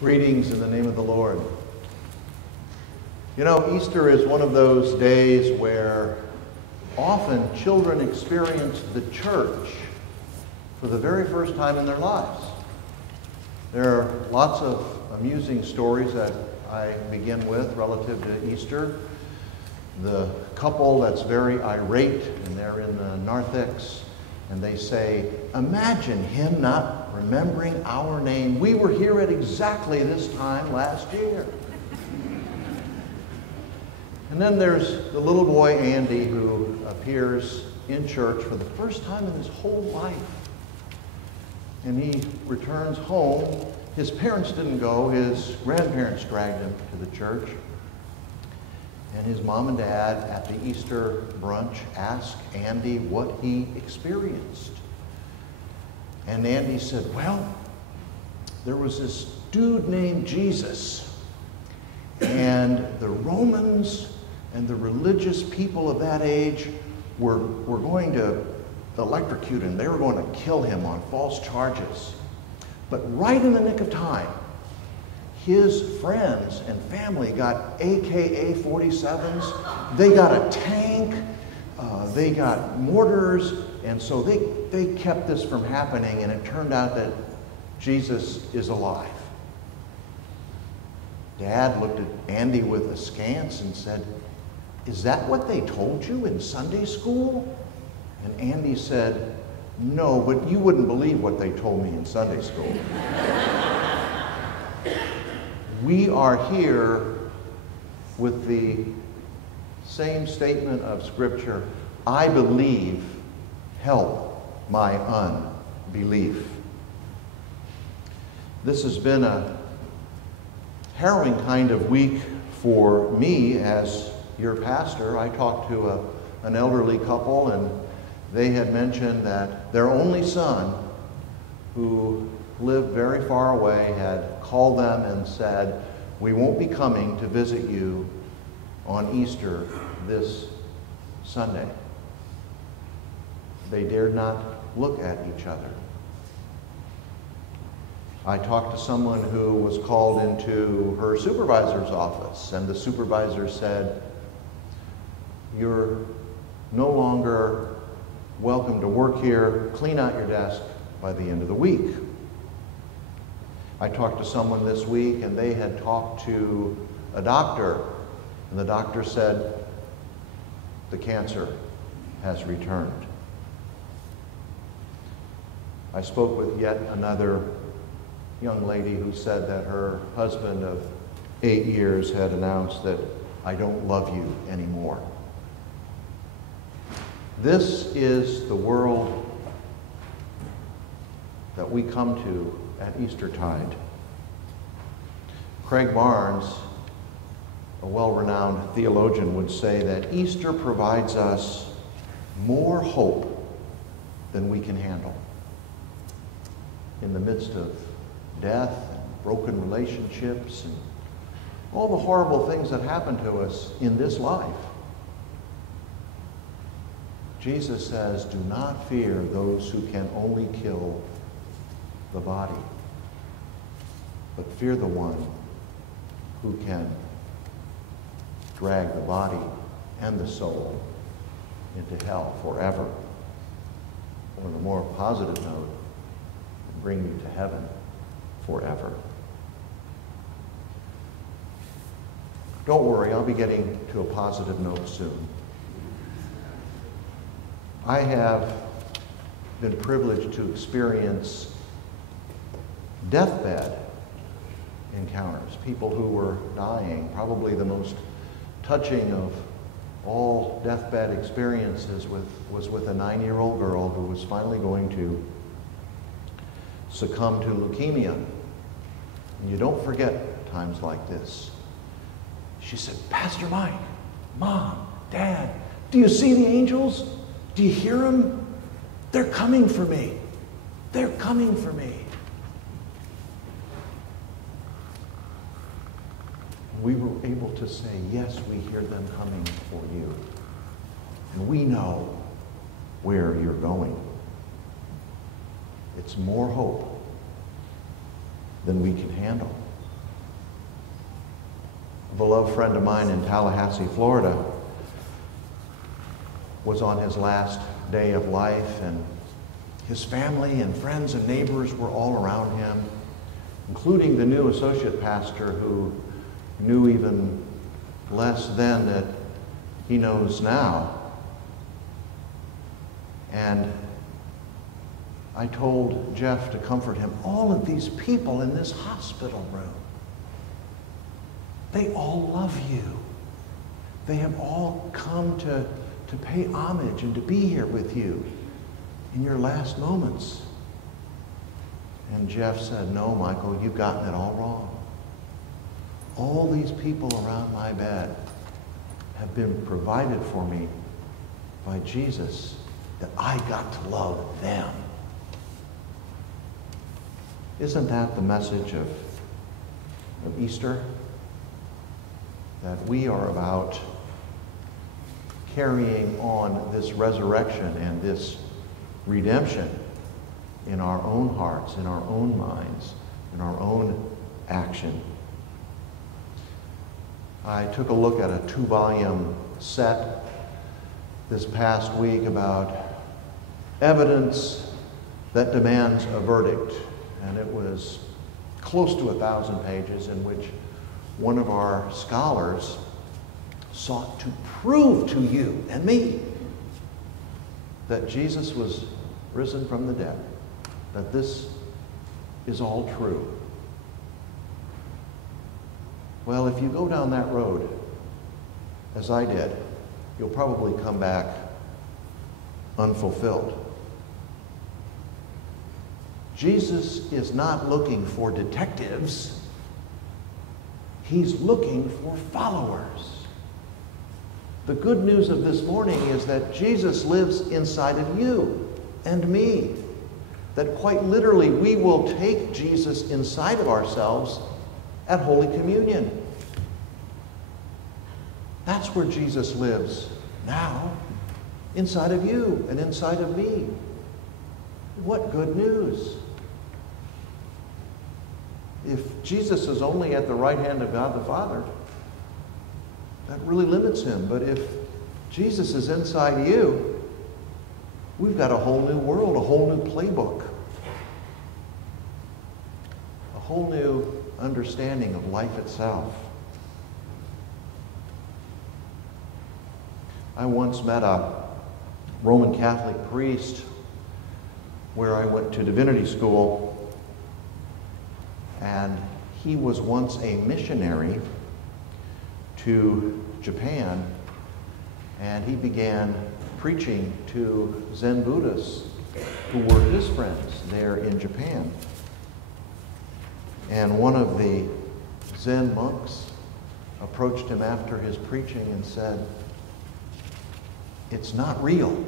Greetings in the name of the Lord. You know, Easter is one of those days where often children experience the church for the very first time in their lives. There are lots of amusing stories that I begin with relative to Easter. The couple that's very irate, and they're in the narthex, and they say, "Imagine him not remembering our name. We were here at exactly this time last year." And then there's the little boy, Andy, who appears in church for the first time in his whole life. And he returns home. His parents didn't go. His grandparents dragged him to the church. And his mom and dad at the Easter brunch asked Andy what he experienced. And Andy said, "Well, there was this dude named Jesus. And the Romans and the religious people of that age were going to electrocute him. They were going to kill him on false charges. But right in the nick of time, his friends and family got AK-47s. They got a tank. They got mortars. And so they kept this from happening. And it turned out that Jesus is alive." Dad looked at Andy with askance and said, "Is that what they told you in Sunday school?" And Andy said, "No, but you wouldn't believe what they told me in Sunday school." We are here with the same statement of Scripture, "I believe, help my unbelief." This has been a harrowing kind of week for me as your pastor. I talked to an elderly couple, and they had mentioned that their only son, who lived very far away, had called them and said, "We won't be coming to visit you on Easter this Sunday." They dared not look at each other. I talked to someone who was called into her supervisor's office, and the supervisor said, "You're no longer welcome to work here. Clean out your desk by the end of the week." I talked to someone this week, and they had talked to a doctor, and the doctor said, "The cancer has returned." I spoke with yet another young lady who said that her husband of 8 years had announced that, "I don't love you anymore." This is the world that we come to at Eastertide. Craig Barnes, a well-renowned theologian, would say that Easter provides us more hope than we can handle. In the midst of death and broken relationships and all the horrible things that happen to us in this life, Jesus says, "Do not fear those who can only kill the body, but fear the one who can drag the body and the soul into hell forever." On a more positive note, bring you to heaven forever. Don't worry, I'll be getting to a positive note soon. I have been privileged to experience deathbed encounters, people who were dying. Probably the most touching of all deathbed experiences was with a 9-year-old girl who was finally going to succumb to leukemia. And you don't forget times like this. She said, "Pastor Mike, Mom, Dad, do you see the angels? Do you hear them? They're coming for me. They're coming for me." We were able to say, "Yes, we hear them coming for you. And we know where you're going." It's more hope than we can handle. beloved friend of mine in Tallahassee, Florida, was on his last day of life, and his family and friends and neighbors were all around him, including the new associate pastor who knew even less then that he knows now. And I told Jeff to comfort him. All of these people in this hospital room, they all love you. They have all come to pay homage and to be here with you in your last moments. And Jeff said, no, Michael, you've gotten it all wrong. All these people around my bed have been provided for me by Jesus, that I got to love them. Isn't that the message of Easter? That we are about carrying on this resurrection and this redemption in our own hearts, in our own minds, in our own action. I took a look at a 2-volume set this past week about evidence that demands a verdict. And it was close to 1,000 pages, in which one of our scholars sought to prove to you and me that Jesus was risen from the dead, that this is all true. Well, if you go down that road, as I did, you'll probably come back unfulfilled. Jesus is not looking for detectives. He's looking for followers. The good news of this morning is that Jesus lives inside of you and me. That quite literally we will take Jesus inside of ourselves at Holy Communion. That's where Jesus lives now, inside of you and inside of me. What good news! If Jesus is only at the right hand of God the Father, that really limits him. But if Jesus is inside you, we've got a whole new world, a whole new playbook, a whole new understanding of life itself. I once met a Roman Catholic priest where I went to divinity school, and he was once a missionary to Japan, and he began preaching to Zen Buddhists who were his friends there in Japan. And one of the Zen monks approached him after his preaching and said, "It's not real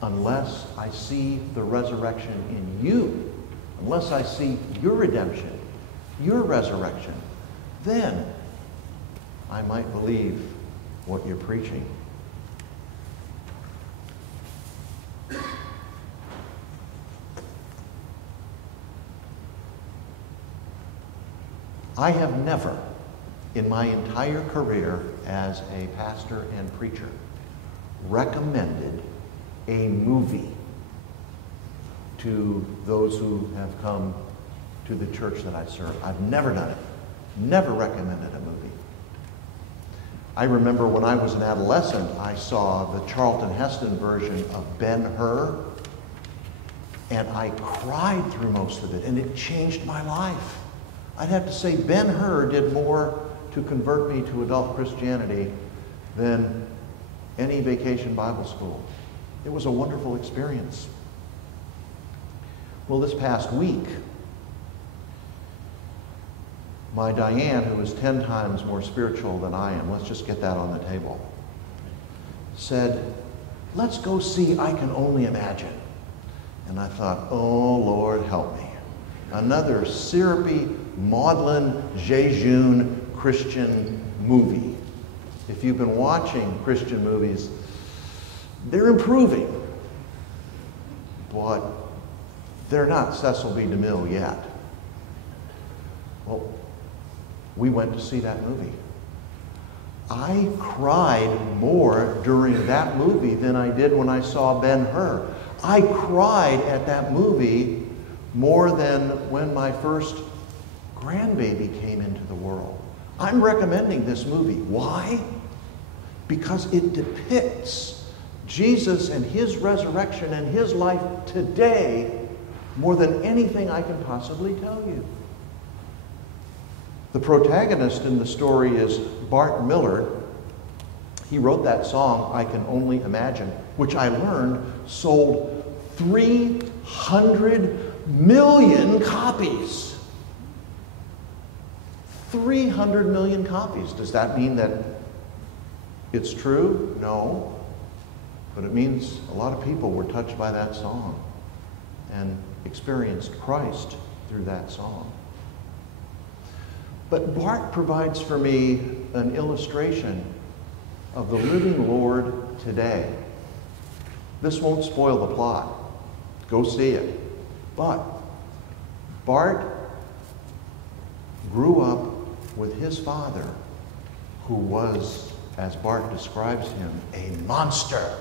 unless I see the resurrection in you. Unless I see your redemption, your resurrection, then I might believe what you're preaching." I have never, in my entire career as a pastor and preacher, recommended a movie to those who have come to the church that I serve. I've never done it. Never recommended a movie. I remember when I was an adolescent, I saw the Charlton Heston version of Ben-Hur, and I cried through most of it, and it changed my life. I'd have to say Ben-Hur did more to convert me to adult Christianity than any vacation Bible school. It was a wonderful experience. Well, this past week, my Diane, who is 10 times more spiritual than I am, let's just get that on the table, said, "Let's go see I Can Only Imagine." And I thought, oh, Lord, help me. Another syrupy, maudlin, jejune Christian movie. If you've been watching Christian movies, they're improving, but they're not Cecil B. DeMille yet. Well, we went to see that movie. I cried more during that movie than I did when I saw Ben-Hur. I cried at that movie more than when my first grandbaby came into the world. I'm recommending this movie. Why? Because it depicts Jesus and his resurrection and his life today more than anything I can possibly tell you. The protagonist in the story is Bart Millard. He wrote that song, I Can Only Imagine, which I learned sold 300 million copies. 300 million copies. Does that mean that it's true? No. But it means a lot of people were touched by that song and experienced Christ through that song. But Bart provides for me an illustration of the living Lord today. This won't spoil the plot. Go see it. But Bart grew up with his father, who was, as Bart describes him, a monster.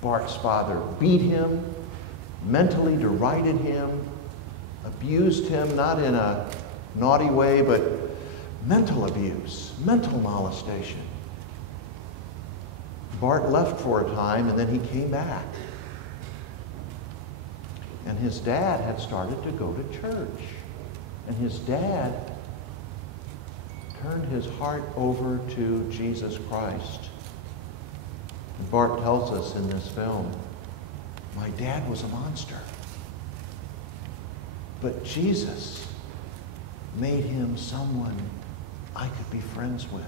Bart's father beat him, mentally derided him, abused him, not in a naughty way, but mental abuse, mental molestation. Bart left for a time, and then he came back. And his dad had started to go to church. And his dad turned his heart over to Jesus Christ. And Bart tells us in this film, my dad was a monster. But Jesus made him someone I could be friends with.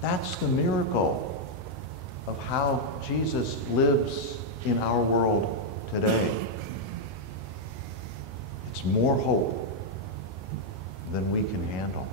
That's the miracle of how Jesus lives in our world today. It's more hope than we can handle.